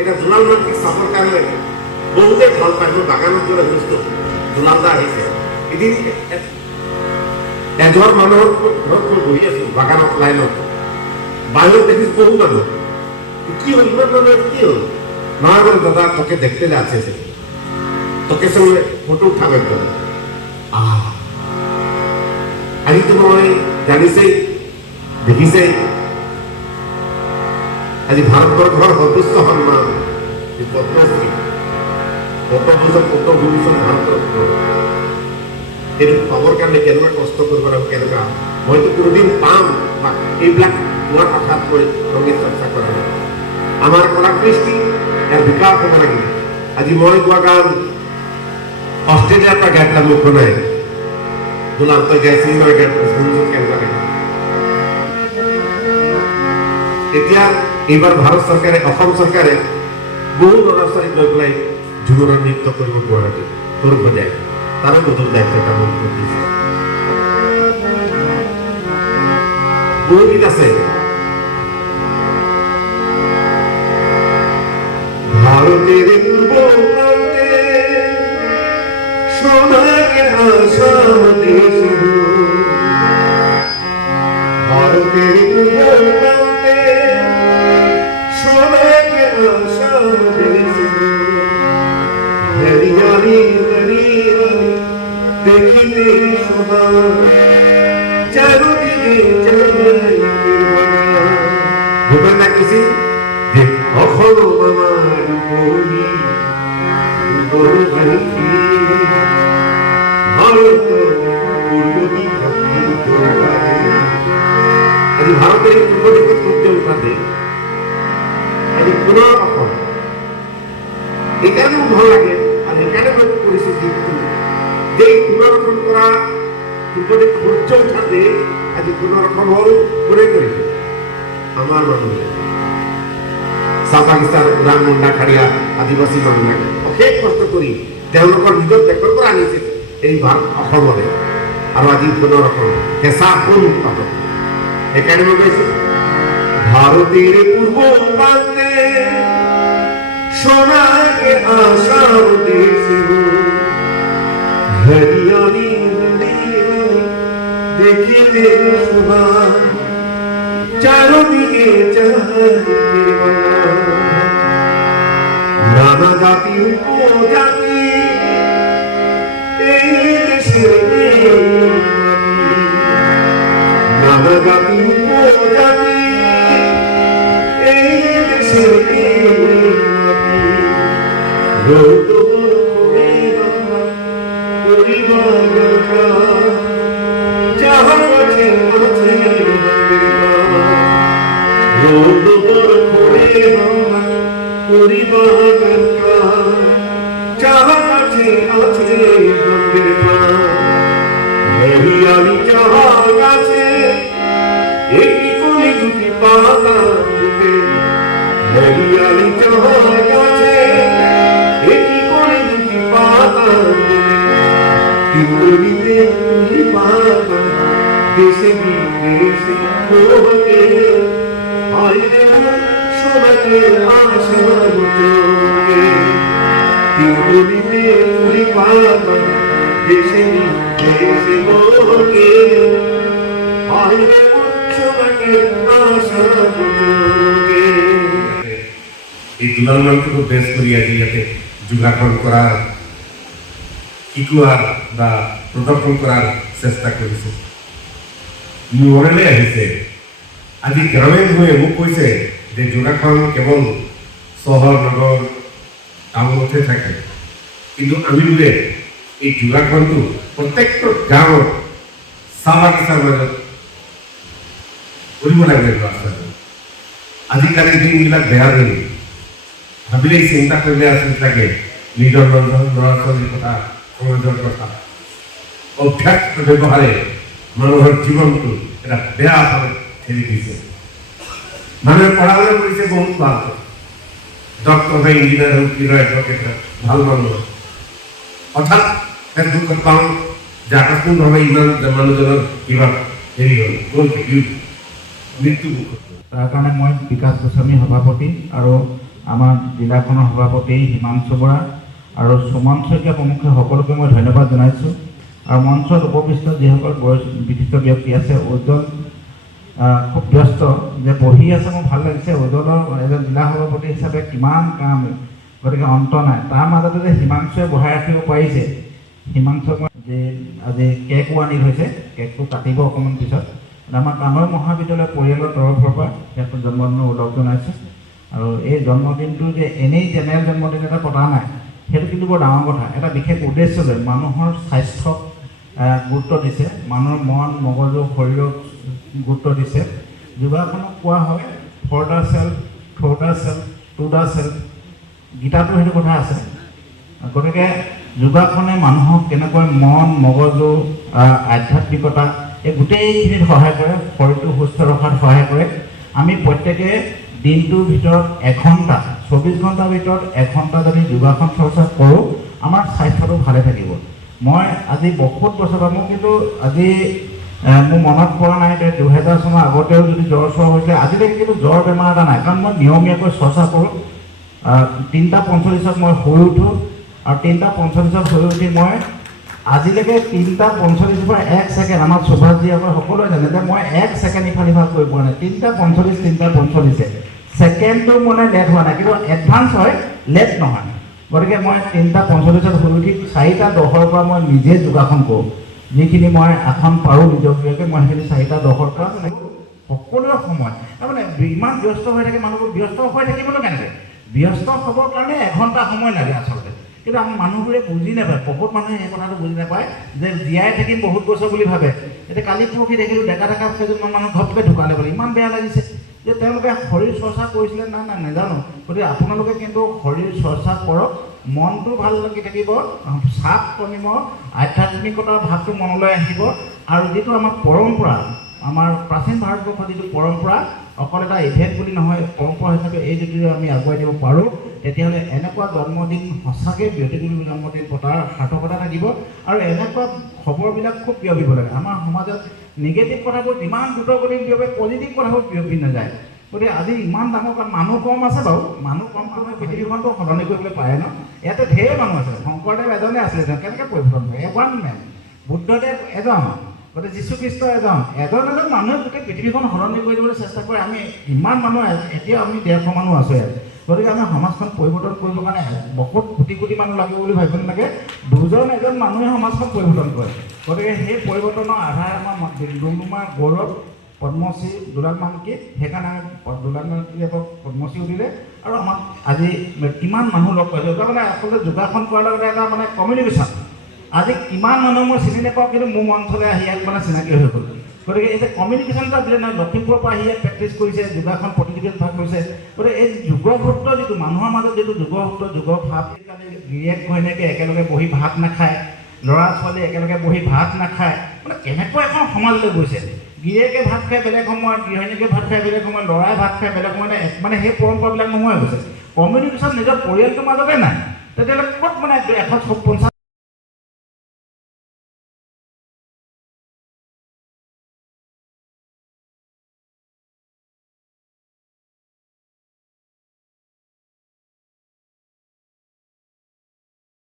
এটা দুলাল মাটিক চাবৰ কাৰণে বহুতে ভাল পায়। মই বাগানত গ'লে শুনিছোঁ দুলালদা আহিছে। এদিন এঘৰ মানুহৰ ঘৰত মই বহি আছো বাগানত লাইনত, বাহিৰত দেখিছো বহু মানুহ। কি হল ইমান মানুহ, কি হল? নহয় বলে দাদা তোকে দেখতে যাচ্ছে, তোকে সঙ্গে ফটো উঠাবে বলে। আজি তো মই জানিছেই দেখিছেই আজি ভাৰতবৰ্ষৰ সৰ্বোচ্চ সন্মান পদ্মশ্ৰী, পদ্মভূষণ ভাৰতৰত্ন, এইটো পাবৰ কাৰণে কেনেকুৱা কষ্ট কৰিব লাগিব, কেনেকুৱা মইতো কোনোদিন পাম বা এইবিলাক পোৱাৰ আশাত মই সংগীত চৰ্চা কৰা নাই। আমাৰ কলা কৃষ্টি ইয়াৰ বিকাশ হ'ব লাগিব। আজি মই গোৱা গান অষ্ট্ৰেলিয়াৰ পৰা গাই পেলাই মোক শুনাই দুলাল তই গাইছিলি মই গান শুনিছো কেনেকুৱা লাগে। এতিয়া এইবাৰ ভাৰত চৰকাৰে, অসম চৰকাৰে বহু ল'ৰা ছোৱালীক লৈ পেলাই ঝুমুৰৰ নৃত্য কৰিব পৰাকৈ তোৰ বজাই তাৰো নতুন দায়িত্ব এটা মোক দিছে। বহু গীত আছে। ভারতের পূর্ব প্রান্তে সোনাকে আসাম দেশ, ভারতের পূর্ব প্রান্তে সোনাকে আসাম দেশ, হরিয়ালি হরিয়ালি দেখিতে শোভা, চারদিকে চাঁদের বানা। ভূপেন ডাকিছি যে অসম আমার ভূমি গৌরবান্বিত, ভারত পূর্ব দিকে আজি ভারতের পূর্ব দিকে উজ্জ্বল প্রান্তে আজি পুনৰ অসম। এখানে ভাল লাগে আর এখানে মই করেছি গীতটো যে পুনরক্ষণ করা পূর্ব দিকে উজ্জ্বল প্রান্তে আজি পুনরক্ষণ হল করে করেছে আমার মানুষ। চাহ বাগিচাৰ উৰাণ মুণ্ডা খাৰিয়া আদিবাসী মানুহবিলাকে অশেষ কষ্ট কৰি তেওঁলোকৰ নিজৰ দেশৰ পৰা আনিছিল এই ভাৰত অসমলৈ, আৰু আজি পুনৰ অসম কেঁচা সোণ উৎপাদক। সেইকাৰণে মই কৈছো ভাৰতীৰ পূৰ্ব প্ৰান্তে সোনাকে আসাম দেশ, হরিয়ালি দেখিতে শোভা, চারদিকে চাঁদের বানা। নানা জাতি উপজাতি এই দেশের মাটি, নানা জাতি উপজাতি এই দেশের মাটি, রৌদ্র পরিবার যাহা কাছে আছে হরিয়ালি যাহা গাছে একটি কলি দুটি পাতা ফুটে, হরিয়ালি যাহা গাছে একটি কলি দুটি পাতা ফুটে, তিনটিতে দুটি পাতা দেশে বিদেশে লোকে আইরে সোনাকে আশা চোখে, তিনটিতে দুটি পাতা দেশে বিদেশে লোকে আইরে সোনাকে আশা চোখে। এই দুলাল নামটুকু বেশ করিয়া যে যাতে যোগাসন করার শিকোৱাৰ বা প্ৰদৰ্শন কৰাৰ চেষ্টা কৰিছে। মনলৈ আহিছে আজি গ্ৰামে গৈ মোক কৈছে যে যোগাসন কেৱল চহৰ নগৰ টাউনতে থাকে, কিন্তু আমি বোলে এই যোগাসনটো প্ৰত্যেকটো গাঁৱত চাহ বাগিচাৰ মাজত কৰিব লাগে। ল'ৰা ছোৱালী আজিকালি দিনবিলাক বেয়া দিন, ভাবিলেই চিন্তা কৰিলে আছিল চাগে নিজৰ ল'ৰা ছোৱালীৰ কথা, সমাজৰ কথা। অভ্যাস ব্যৱহাৰে মানুহৰ জীৱনটো এটা বেয়া ফালে ঠেলি দিছে। মানুহে পঢ়া শুনা কৰিছে বহুত ভাল, ডক্টৰ হয়, ইঞ্জিনিয়াৰ হওক, কিবা এডভকেট হয়, ভাল মানুহ। হঠাৎ দুখত পাওঁ যে আকস্মিকভাৱে ইমান মানুহজনৰ কিবা হেৰি হ'ল, মৃত্যু মুখত। তাৰ কাৰণে মই বিকাশ গোস্বামী সভাপতি আৰু আমাৰ জিলাখনৰ সভাপতি হিমাংশু বৰা আৰু সুমন শইকীয়া প্ৰমুখ্যে সকলোকে মই ধন্যবাদ জনাইছোঁ। আৰু মঞ্চত উপবিষ্ট যিসকল বিশিষ্ট ব্যক্তি আছে, উজ্জ্বল খুব ব্যস্ত যে বহি আছে, মোৰ ভাল লাগিছে। উজ্জ্বলৰ এজন জিলা সভাপতি হিচাপে কিমান কাম, গতিকে অন্ত নাই। তাৰ মাজতে যে হিমাংশুৱে বহাই ৰাখিব পাৰিছে, হিমাংশুক যে আজি কেকো আনি থৈছে, কেকটো কাটিব অকণমান পিছত। আমাৰ কানৈ মহাবিদ্যালয় পৰিয়ালৰ তৰফৰ পৰা ইয়াত জন্মদিনৰ উল্লেখ জনাইছোঁ। আৰু এই জন্মদিনটো যে এনেই জেনেৰেল জন্মদিন এটা পতা নাই, সেইটো কিন্তু বৰ ডাঙৰ কথা। এটা বিশেষ উদ্দেশ্য লৈ মানুহৰ স্বাস্থ্যক গুৰুত্ব দিছে, মানুহৰ মন মগজু শৰীৰক গুৰুত্ব দিছে। যোগাসনক কোৱা হয় for the self, through the self, to the self, গীতাটো সেইটো কথা আছে। গতিকে যোগাসনে মানুহক কেনেকৈ মন মগজু আধ্যাত্মিকতা এই গোটেইখিনিত সহায় কৰে, শৰীৰটো সুস্থ ৰখাত সহায় কৰে। আমি প্ৰত্যেকে দিনটোৰ ভিতৰত 1 ঘণ্টা, 24 ঘণ্টাৰ ভিতৰত 1 ঘণ্টা যদি যোগাসন চৰ্চা কৰোঁ, আমাৰ স্বাস্থ্যটো ভালে থাকিব। মই আজি বহুত বছৰ পৰা, মোৰ কিন্তু আজি মোৰ মনত পৰা নাই যে 2000 চনৰ আগতেও যদি জ্বৰ চৰ হৈছিলে, আজিলৈকে কিন্তু জ্বৰ বেমাৰ এটা নাই। কাৰণ মই নিয়মীয়াকৈ চৰ্চা কৰোঁ। 3:45 মই শুই উঠোঁ, আৰু 3:45 শুই উঠি মই আজিলৈকে 3:45 পৰা 1 ছেকেণ্ড, আমাৰ সুভাষজীসকল সকলোৱে জানে যে মই 1 ছেকেণ্ড ইফাল সিফাল কৰি পোৱা নাই। 3:45 ছেকেণ্ডটো মানে লেট হোৱা নাই, কিন্তু এডভান্স হয়, লেট নহয়। গতিকে মই 3:45 শুই উঠি 4:10 পৰা মই নিজে যোগাসন কৰোঁ। যিখিনি মই আসন পাৰোঁ নিজকে, মই সেইখিনি 4:10 পৰা সকলোৰে সময়। তাৰমানে ইমান ব্যস্ত হৈ থাকে মানুহবোৰ, ব্যস্ত হৈ থাকিবলৈ কেনেকৈ? ব্যস্ত হ'বৰ কাৰণে 1 ঘণ্টা সময় লাগে আচলতে। কিন্তু আমাৰ মানুহবোৰে বুজি নাপায়, বহুত মানুহে এই কথাটো বুজি নাপায় যে জীয়াই থাকিম বহুত বছৰ বুলি ভাবে। এতিয়া কালি পৰহি দেখিলোঁ ডেকা কেইজনমান মানুহ ঘপকৈ ঢুকালে বুলি, ইমান বেয়া লাগিছে যে তেওঁলোকে শৰীৰ চৰ্চা কৰিছিলে না নাজানো। গতিকে আপোনালোকে কিন্তু শৰীৰ চৰ্চা কৰক, মনটো ভাল লাগি থাকিব, চাপ কমিব, আধ্যাত্মিকতাৰ ভাৱটো মনলৈ আহিব। আৰু যিটো আমাৰ পৰম্পৰা, আমাৰ প্ৰাচীন ভাৰতবৰ্ষৰ যিটো পৰম্পৰা, অকল এটা ইভেণ্ট বুলি নহয়, পৰম্পৰা হিচাপে এই যদি আমি আগুৱাই দিব পাৰোঁ, তেতিয়াহ'লে এনেকুৱা জন্মদিন সঁচাকৈ ব্যতিক্ৰমী জন্মদিন পতাৰ সাৰ্থকতা থাকিব। আৰু এনেকুৱা খবৰবিলাক খুব বিয়পিব লাগে। আমাৰ সমাজত নিগেটিভ কথাবোৰ যিমান দ্ৰুতগতিত বিয়পে, পজিটিভ কথাবোৰ বিয়পি নাযায়। গতিকে আজি ইমান ডাঙৰ কাৰণ, মানুহ কম আছে বাৰু, মানুহ কম মানুহে পৃথিৱীখনটো সলনি কৰিবলৈ পাৰে ন। ইয়াতে ঢেৰ মানুহ আছে। শংকৰদেৱ এজনে আছিলে, তেওঁ কেনেকৈ পৰিৱৰ্তন কৰে? One man. বুদ্ধদেৱ এজন, গতিকে যীশুখ্ৰীষ্ট এজন মানুহে গোটেই পৃথিৱীখন সলনি কৰি দিবলৈ চেষ্টা কৰে। আমি ইমান মানুহ, এতিয়া আমি 150 মানুহ আছোঁ ইয়াত। গতিকে আমি সমাজখন পৰিৱৰ্তন কৰিবৰ কাৰণে বহুত কোটি কোটি মানুহ লাগিব বুলি ভাবিব নালাগে। 2জন-1জন মানুহে সমাজখন পৰিৱৰ্তন কৰে। গতিকে সেই পৰিৱৰ্তনৰ আধাৰ আমাৰ ডুমডুমাৰ গৌৰৱ পদ্মশ্ৰী দুলাল মানকী। সেইকাৰণে আমি দুলাল মানকীদেৱক পদ্মশ্ৰীও দিলে। আৰু আমাক আজি কিমান মানুহ লগ পাইছোঁ, তাৰমানে আচলতে যোগাসন কৰাৰ লগতে এটা মানে কমিউনিকেশ্যন। আজি কিমান মানুহ মই চিনি নাপাওঁ, কিন্তু মোৰ অঞ্চললৈ আহি ইয়াত মানে চিনাকি হৈ গ'ল। গতিকে এই যে কমিউনিকেশ্যন এটা দিলে নহয়, লখিমপুৰৰ পৰা আহি ইয়াত প্ৰেক্টিছ কৰিছে, যোগাসন প্ৰতিযোগিতাত ভাগ লৈছে। গতিকে এই যুগসূত্ৰ যিটো মানুহৰ মাজত যিটো যুগসূত্ৰ, যুগৰ ভাৱ, গিৰিয়েক ঘৈণীয়েকে একেলগে বহি ভাত নাখায়, ল'ৰা ছোৱালী একেলগে বহি ভাত নাখায়, মানে কেনেকুৱা এখন সমাজলৈ গৈছে। গিৰিয়েকে ভাত খাই বেলেগ সময়ত, গৃহিণীকে ভাত খাই বেলেগ সময়ত, ল'ৰাই ভাত খাই বেলেগ সময়ত, মানে সেই পৰম্পৰাবিলাক নোহোৱা হৈ গৈছে। কমিউনিকেশ্যন নিজৰ পৰিয়ালটোৰ মাজতে নাই, তেতিয়াহ'লে ক'ত মানে 150